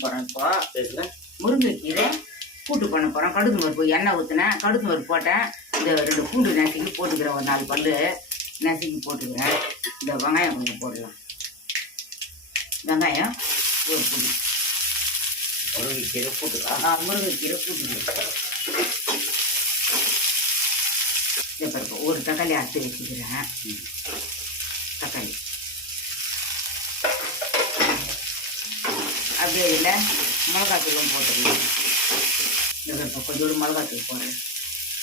போகிறோம் இப்போ முருங்கைக்கீரை கூட்டு பண்ண போகிறோம் கடுகு பருப்பு எண்ணெய் ஊற்றினேன் கடுகு பருப்பு போட்டேன். இந்த ரெண்டு பூண்டு நசுக்கி போட்டுக்கிறேன். ஒரு நாலு பல்லு நசுக்கி போட்டுக்கிறேன். இந்த வெங்காயம் கொஞ்சம் போடலாம். வெங்காயம் ஒரு புடி. முருங்கைக்கீரை போட்டுக்கா ஆ, முருங்கைக்கீரை கூட்டுக்கிறேன் இந்த பருப்பு ஒரு தக்காளி அறுத்து வச்சுக்கிறேன். தக்காளி. அப்படியே இதில் மிளகாத்தூளும் போட்டுக்கலாம் இந்த பருப்பு கொஞ்சோண்டு மிளகாத்தூள் போடுறேன்.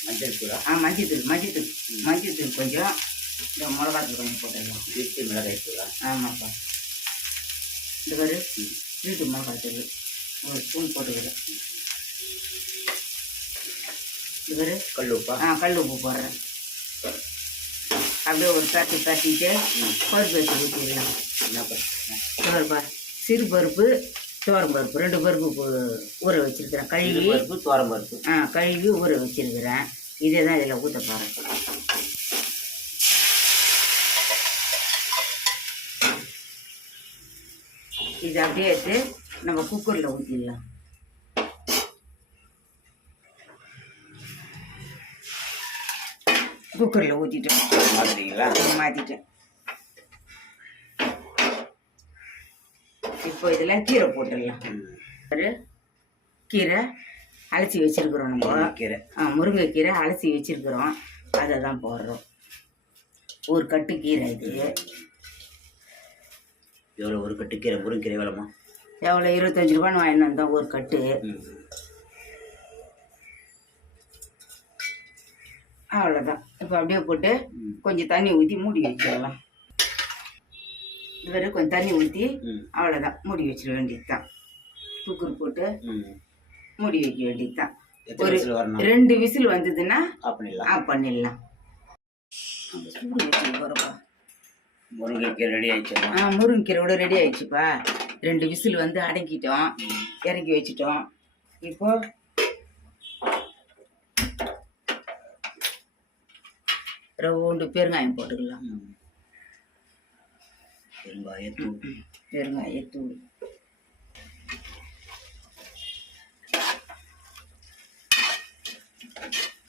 மஞ்சள் தூளா? ஆ மஞ்சத்தூள் மஞ்சத்தூள் மஞ்சத்தூள் கொஞ்சம் இந்த மிளகாத்தூள் கொஞ்சம் போட்டுடலாம் வீட்டு மிளகாய் தூளா? ஆமாப்பா. இந்த பாரு வீட்டு மிளகாத்தூள் ஒரு ஸ்பூன் போட்டுக்கிறேன். இது பாரு கல் உப்பா? ஆ கல் உப்பு போடுறேன். அப்படியே ஒரு தட்டி தட்டிட்டு பருப்பு வச்சு ஊற்றிடலாம் என்ன பருப்பா சிறு பருப்பு துவரம் பருப்பு ரெண்டு பருப்பு ஊற வச்சிருக்கிறேன். கழுவி பருப்பு தோரம் பருப்பு. ஆ கழுவி ஊற வச்சிருக்கிறேன். இதே தான் இதில் ஊற்ற போகிறேன் இது அப்படியே எடுத்து நம்ம குக்கரில் ஊற்றிடலாம் குக்கரில் ஊற்றிட்டோம் மாதிரிங்களா மாற்றிட்டேன் இப்போ இதில் கீரை போட்டுடலாம் ஒரு கீரை அலசி வச்சிருக்கிறோம் நம்ம. கீரை ஆ, முருங்கைக்கீரை அலசி வச்சிருக்கிறோம். அதை தான் போடுறோம். ஒரு கட்டு கீரை இது. எவ்வளோ ஒரு கட்டு கீரை முருங்கீரை வேலைமா எவ்வளோ இருபத்தஞ்சி ரூபான்னு வாங்கிட்டு வந்தோம் ஒரு கட்டு. அவ்வளோதான் இப்போ அப்படியே போட்டு. கொஞ்சம் தண்ணி ஊற்றி மூடி வச்சிடலாம். இதுவரை கொஞ்சம் தண்ணி ஊற்றி அவ்வளோதான் மூடி வச்சிட வேண்டியது தான் குக்கர் போட்டு மூடி வைக்க வேண்டியது தான் ஒரு ரெண்டு விசில் வந்ததுன்னா ஆஃப் பண்ணிடலாம். முருங்கைக்கீரை ரெடி ஆயிடுச்சுமா ஆ முருங்கைக்கீரையோட ரெடி ஆயிடுச்சுப்பா. ரெண்டு விசில் வந்து அடக்கிட்டோம் இறக்கி வச்சிட்டோம். இப்போ ரவுண்டு பெருங்காயம் போட்டுக்கலாம். பெருங்காயத்தூள் பெருங்காயத்தூள்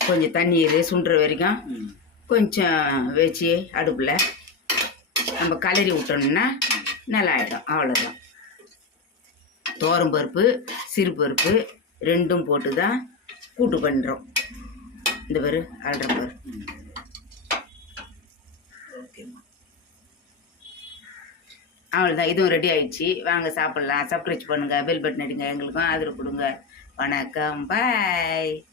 கொஞ்சம் தண்ணீர் சுண்டுற வரைக்கும். கொஞ்சம் வச்சு அடுப்பில் நம்ம கலரி விட்டோம்னா நல்லா ஆகிடும் அவ்வளோதான் பருப்பு சிறு பருப்பு ரெண்டும் போட்டு தான் கூட்டு பண்ணுறோம் இந்த பேர் அல்ற பாரு அவ்வளோதான் இதுவும் ரெடி ஆயிடுச்சு. வாங்க சாப்பிட்லாம். சப்ஸ்கிரைப் பண்ணுங்கள் பெல் பட்டன் அடிங்க. எங்களுக்கும் ஆதரவு கொடுங்க. வணக்கம். பாய்